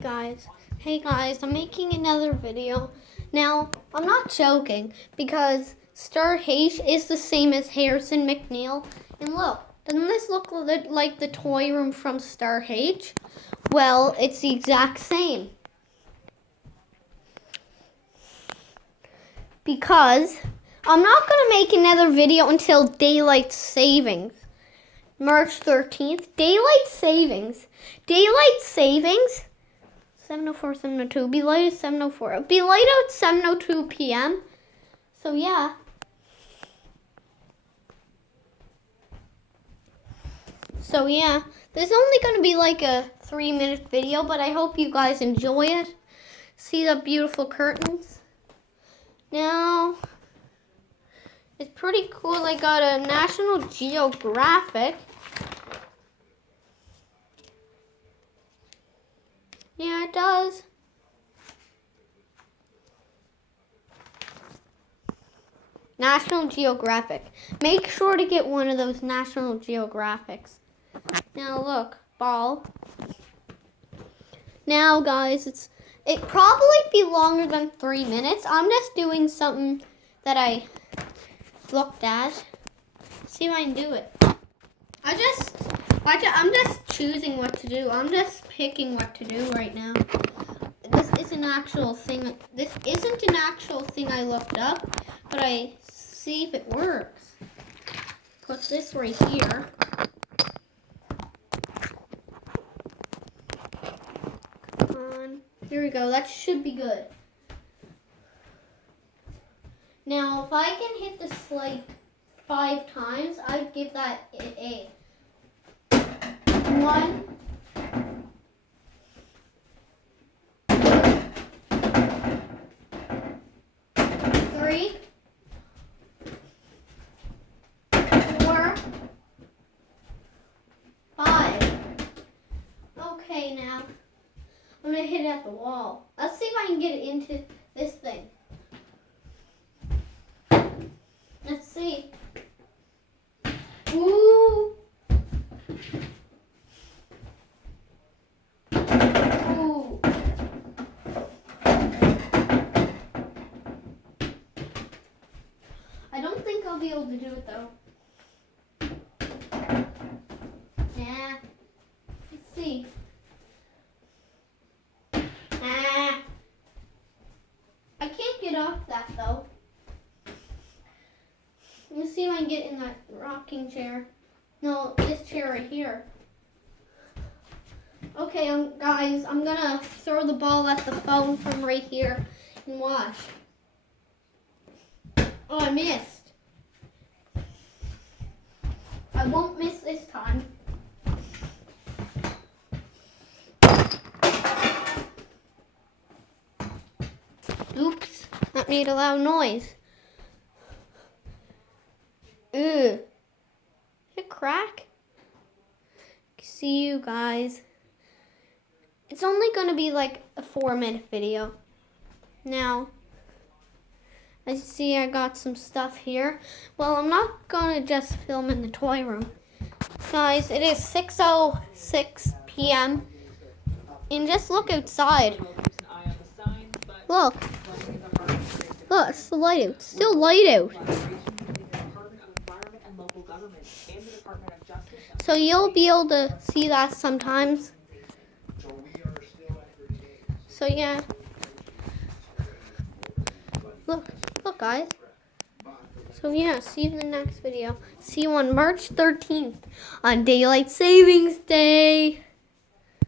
Hey guys, I'm making another video. Now, I'm not joking because Star H is the same as Harrison McNeil. And look, doesn't this look like the toy room from Star H? Well, it's the exact same. Because I'm not going to make another video until Daylight Savings. March 13th, Daylight Savings. 7:04, 7:02. Be light at 7:04. It'll be light out 7:02 p.m. So yeah. There's only going to be like a 3-minute video, but I hope you guys enjoy it. See the beautiful curtains? Now, it's pretty cool. I got a National Geographic. Yeah, it does. National Geographic. Make sure to get one of those National Geographics. Now look, ball. Now guys, it probably be longer than 3 minutes. I'm just doing something that I looked at. See if I can do it. I'm just choosing what to do. I'm just picking what to do right now. This isn't an actual thing. This isn't an actual thing I looked up, but I see if it works. Put this right here. Come on. Here we go. That should be good. Now, if I can hit this like 5 times, I'd give that an A. 1, 3, 4, 5. Okay, now I'm gonna hit it at the wall. Let's see if I can get it into this thing. Let's see. Ooh. Ooh. I don't think I'll be able to do it though. Yeah. Let's see. I can't get off that though. Let's see if I can get in that rocking chair. No, this chair right here. Okay, guys, I'm gonna throw the ball at the phone from right here and watch. Oh, I missed. I won't miss this time. Oops, that made a loud noise. Ugh. Did it crack? See you guys. It's only going to be like a 4-minute video. Now, I see I got some stuff here. Well, I'm not going to just film in the toy room. Guys, it is 6:06 p.m. And just look outside. Look. Look, it's the light out. It's still light out. So you'll be able to see that sometimes. So yeah. Look guys. So yeah, see you in the next video. See you on March 13th on Daylight Savings Day.